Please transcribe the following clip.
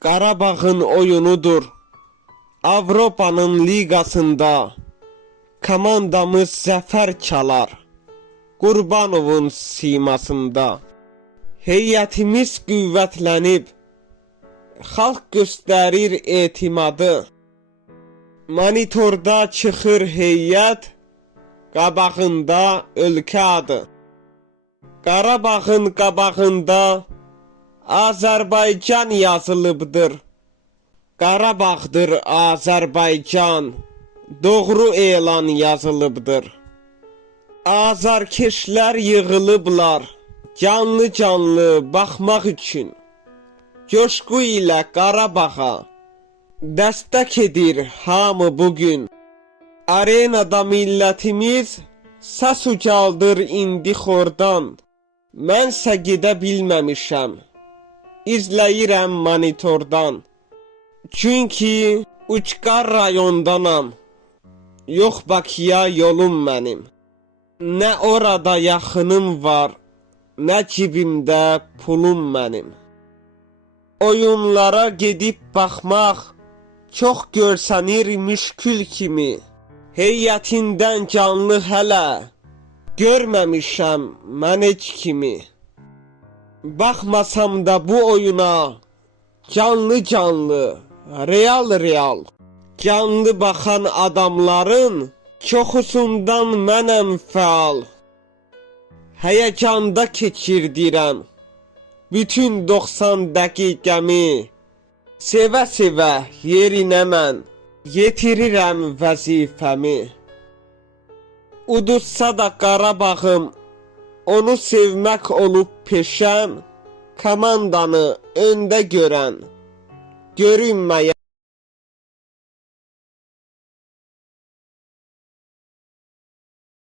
Qarabağın oyunudur. Avropanın liqasında komandamız zəfər çalar. Qurbanovun simasında. Heyətimiz qüvvətlənib, xalq göstərir etimadı. Monitorda çıxır heyət, qabağında ölkə adı. Qarabağın qabağında Azərbaycan yazılıbdır. Qarabağdır Azərbaycan, doğru elan yazılıbdır. Azarkeşlər yığılıblar, canlı baxmaq üçün. Coşqu ilə Qarabağa dəstək edir hamı bugün. Arenada millətimiz səs ucaldır indi xordan. Mənsə gedə bilməmişəm, izləyirəm monitordan. Çünki uçqar rayondanam, yox Bakıya yolum mənim. Nə orada yaxınım var, nə cibimdə pulum mənim. Oyunlara gedib baxmaq çox görsənir müşkül kimi. Heyətindən canlı hələ görməmişəm mən heç kimi. Baxmasam da bu oyuna canlı, real, canlı baxan adamların çoxusundan mənəm fəal. Həyəcanda keçirdirəm bütün 90 dəqiqəmi. Sevə-sevə yerinə mən yetirirəm vəzifəmi. Uduzsa da Qarabağım, onu sevmək olub peşəm. Komandanı öndə görən görünməyən